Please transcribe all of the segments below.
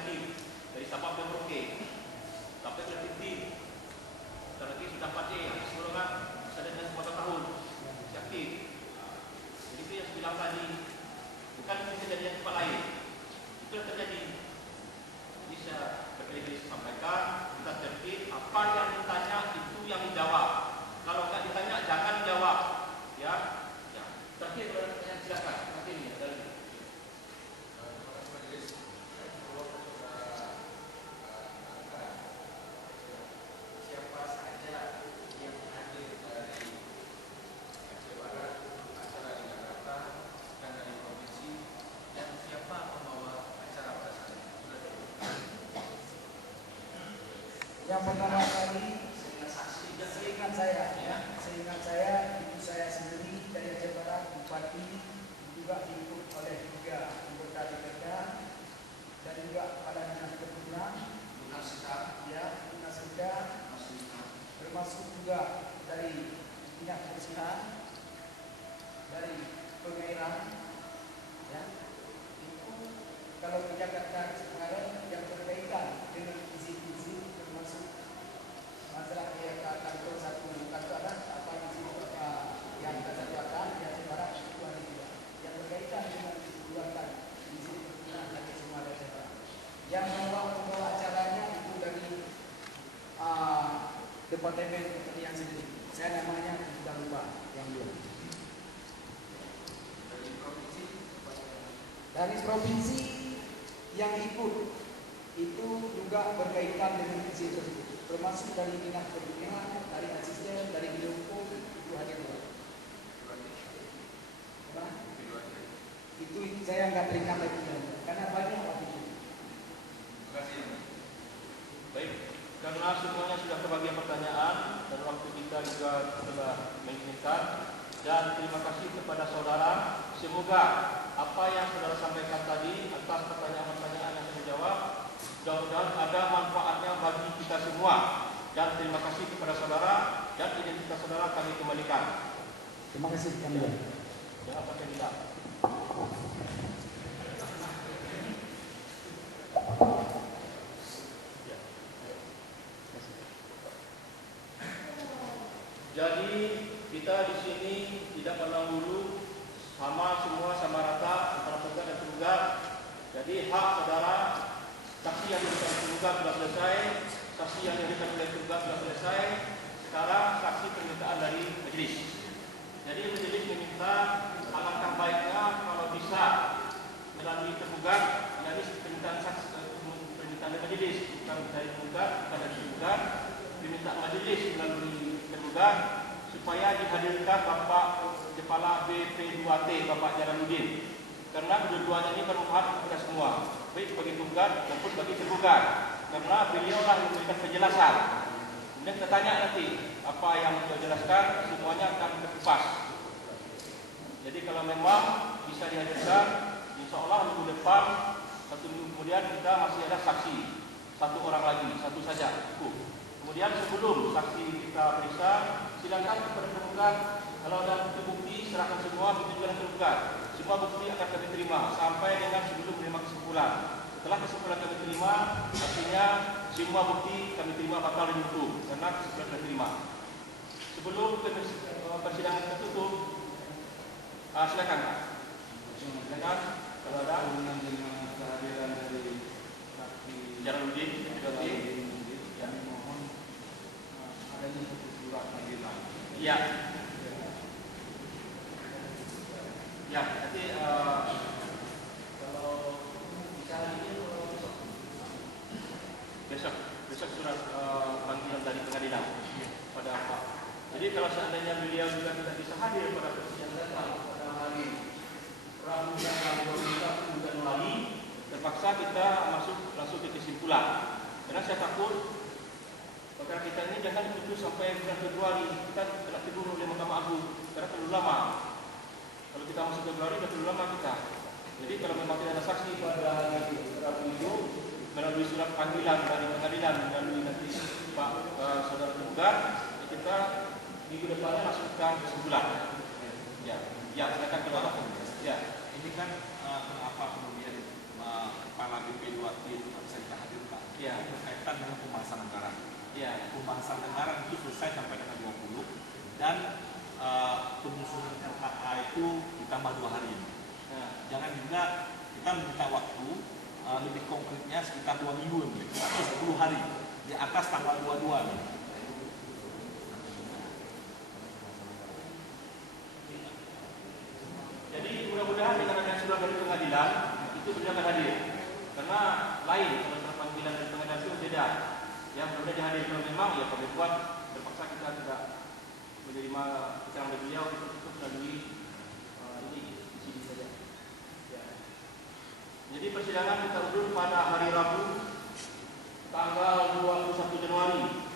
inisiatif dari Sabang dan Merauke sampai ke titik sekarang ini sudah 4 10 orang sudah dengan 4 tahun aktif. Jadi itu yang saya bilang tadi, bukan kejadian di tempat lain, itu yang terjadi. Bisa berkali-kali sampaikan, kita tertib, apa yang ditanya itu yang dijawab. Kalau nggak ditanya jangan dijawab, ya. Terakhir yang silakan. Terakhir ini ada lagi. Siapa saja yang hadir dari Aceh Barat, acara di Jakarta dan dari provinsi, dan siapa pembawa acara pada saat itu? Yang pertama kali seingat saya ibu saya sendiri dari Aceh Barat, Bupati, juga diikut oleh 3 anggota DPRD dan juga kepala dinas perhubungan, Dinas Sida, termasuk juga dari dinas kebersihan, dari pengairan, ya. Itu kalau penjaga garis kemarin yang berkaitan dengan izin-izin termasuk masalah yang kantor satu kantor ada apa yang kesatuan di Aceh Barat itu ada juga yang berkaitan dengan kebutuhan izin perkebunan dan semua ada Aceh Barat. Yang membawa acaranya itu dari Departemen Pertanian sendiri. Saya namanya sudah lupa yang belum. Dari provinsi yang ikut itu juga berkaitan dengan izin tersebut, termasuk dari dinas perhubungan, dari asisten, dari Bidoko, itu hadir juga. Itu saya nggak teringat lagi karena banyak waktu itu. Terima kasih. Baik, karena semuanya sudah kebagian pertanyaan dan waktu kita juga telah menginginkan, dan terima kasih kepada saudara. Semoga apa yang saudara sampaikan tadi atas pertanyaan-pertanyaan yang saya jawab, mudah-mudahan ada manfaatnya bagi kita semua. Dan terima kasih kepada saudara, dan identitas saudara kami kembalikan. Terima kasih kami. Jangan pakai tidak. Jadi kita di sini tidak pandang bulu, sama semua sama rata antara penggugat dan tergugat. Jadi hak saudara, saksi yang diberikan tergugat sudah selesai, saksi yang diberikan oleh tergugat sudah selesai. Sekarang saksi permintaan dari majelis. Jadi majelis meminta alangkah baiknya kalau bisa melalui tergugat, melalui permintaan saksi, permintaan dari majelis, bukan dari tergugat, bukan dari tergugat, permintaan majelis melalui tergugat supaya dihadirkan Bapak Kepala BP2T Bapak Jalaluddin, karena kedua-duanya ini bermanfaat kepada semua, baik bagi tergugat maupun bagi tergugat, karena beliaulah yang memberikan penjelasan. Kemudian kita tanya nanti apa yang beliau jelaskan, semuanya akan terkupas. Jadi kalau memang bisa dihadirkan, insya Allah minggu depan, 1 minggu kemudian kita masih ada saksi 1 orang lagi, 1 saja cukup. Kemudian sebelum saksi kita periksa, silakan kepada tergugat, kalau ada bukti serahkan semua, begitu juga tergugat. Semua bukti akan kami terima sampai dengan sebelum menerima kesimpulan. Setelah kesimpulan kami terima, artinya semua bukti kami terima bakal ditutup karena kesimpulan kami terima. Sebelum persidangan tertutup, silakan Pak. Silakan kalau ada Dengan kehadiran dari saksi Jalaluddin, ya, mohon adanya satu surat panggilan. iya. Ya, nanti kalau bisa ini besok surat panggilan dari pengadilan pada Pak. Jadi kalau seandainya beliau juga tidak bisa hadir pada persidangan datang pada hari Rabu tanggal 21 Januari, terpaksa kita masuk langsung ke kesimpulan. Karena saya takut perkara kita ini jangan ditutup sampai bulan Februari. Kita telah tidur oleh Mahkamah Agung karena terlalu lama. Kalau kita masuk Februari sudah terlalu lama kita. Jadi kalau memang tidak ada saksi pada hari Rabu itu, melalui surat panggilan dari pengadilan, melalui nanti Pak saudara tergugat, kita minggu depannya masukkan kesimpulan. Ya, silakan keluar. Ya, Ini kan kenapa kemudian Kepala BP2T Ya. Pembahasan anggaran itu selesai sampai dengan 20 dan penyusunan RKA itu ditambah 2 hari. Jangan juga kita minta waktu lebih konkretnya sekitar 2 minggu atau 10 hari di atas tanggal 22 nih. Jadi mudah-mudahan dengan adanya surat dari pengadilan itu benar hadir. Karena lain kalau panggilan dari pengadilan itu beda. Yang benar dihadirkan memang ya kami buat terpaksa kita tidak menerima keterangan dari beliau itu melalui ini di sini saja. Ya. Jadi persidangan kita undur pada hari Rabu tanggal 21 Januari.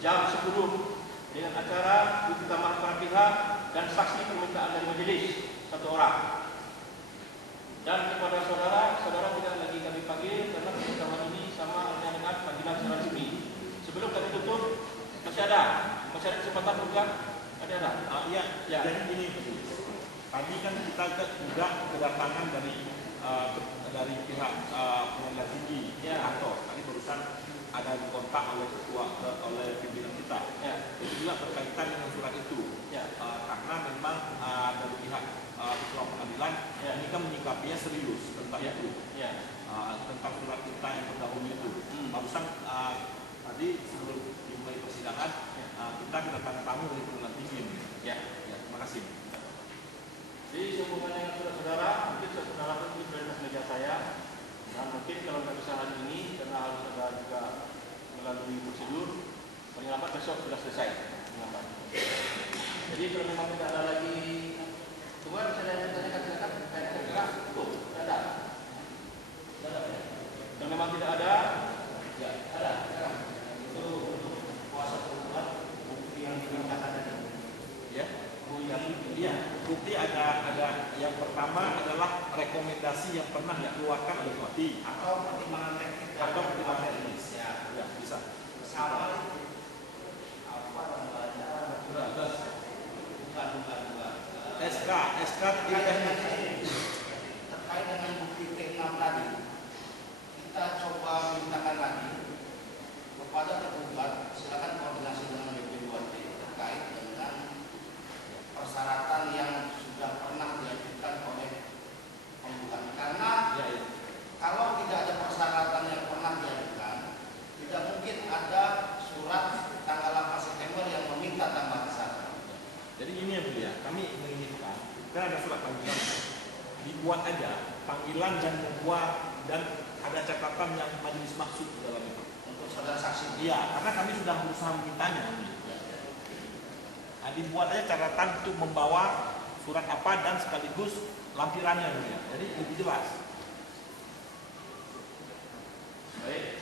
Jam 10 dengan acara bukti tambahan para pihak dan saksi permintaan dari majelis 1 orang. Dan kepada saudara tidak lagi kami panggil karena pemberitahuan ini sama halnya dengan panggilan secara resmi. Sebelum kami tutup masih ada kesempatan bukan? Ada. Iya. Jadi gini, tadi kan kita juga kedatangan dari pihak pengadilan tinggi kantor. Tadi barusan ada dikontak oleh pimpinan kita. Itu juga berkaitan dengan surat itu. Karena memang dari pihak ketua pengadilan ini kan menyikapinya serius tentang itu. Tentang surat kita yang terdahulu itu. Barusan tadi sebelum dimulai persidangan kita kedatangan tamu dari pengadilan tinggi. Terima kasih. Jadi sehubungan dengan saudara, mungkin saudara pun prioritas meja saya. Dan mungkin kalau nggak bisa hari ini karena harus ada juga melalui prosedur, paling lambat besok sudah selesai. Jadi kalau memang tidak ada lagi, tunggu bisa ditanyakan silakan. Ada. Kalau memang tidak ada, ya ada. Itu untuk kuasa perubahan bukti yang dimintakan tadi. Ya. Iya, bukti ada yang pertama adalah rekomendasi yang pernah dikeluarkan oleh Bupati Atau pertimbangan teknis teknis ya bisa. Sama apa namanya? Bukan. SK terkait dengan bukti T6 tadi, kita coba mintakan lagi kepada tergugat, silakan koordinasi dengan BP2T terkait dengan persyaratan yang sudah pernah diajukan oleh penggugat. Karena kalau tidak ada persyaratan yang pernah diajukan, tidak mungkin ada surat tanggal 8 September yang meminta tambahan syarat. Jadi ini yang mulia, kami menginginkan kan ada surat panggilan, dibuat aja panggilan dan membuat dan ada catatan yang majelis maksud di dalam itu Untuk saudara saksi. Iya, karena kami sudah berusaha memintanya. Nah, dibuat aja catatan untuk membawa surat apa dan sekaligus lampirannya ya. Jadi lebih jelas. Baik.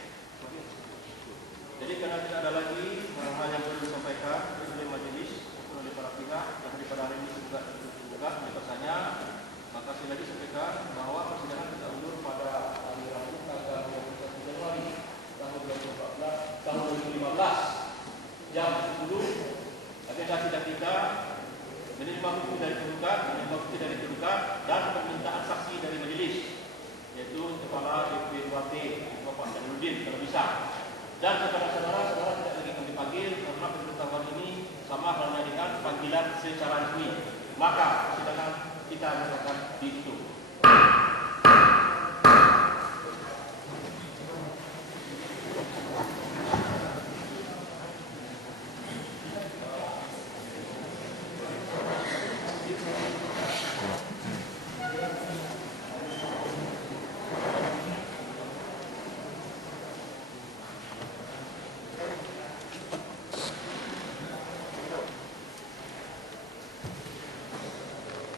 Jadi karena tidak ada lagi hal yang perlu disampaikan oleh majelis atau oleh para pihak yang pada hari ini juga biasanya, maka sekali lagi sampaikan bahwa persidangan kita undur pada hari Rabu tanggal 21 Januari tahun 2014 tahun 2015 jam 10. Agenda sidang kita menerima bukti dari tergugat, dan permintaan saksi dari majelis, yaitu Kepala BP2T Bapak Jamiluddin kalau bisa. Dan kepada saudara tidak lagi kami panggil karena pemberitahuan ini sama halnya dengan panggilan secara resmi. Maka persidangan kita akan ditutup.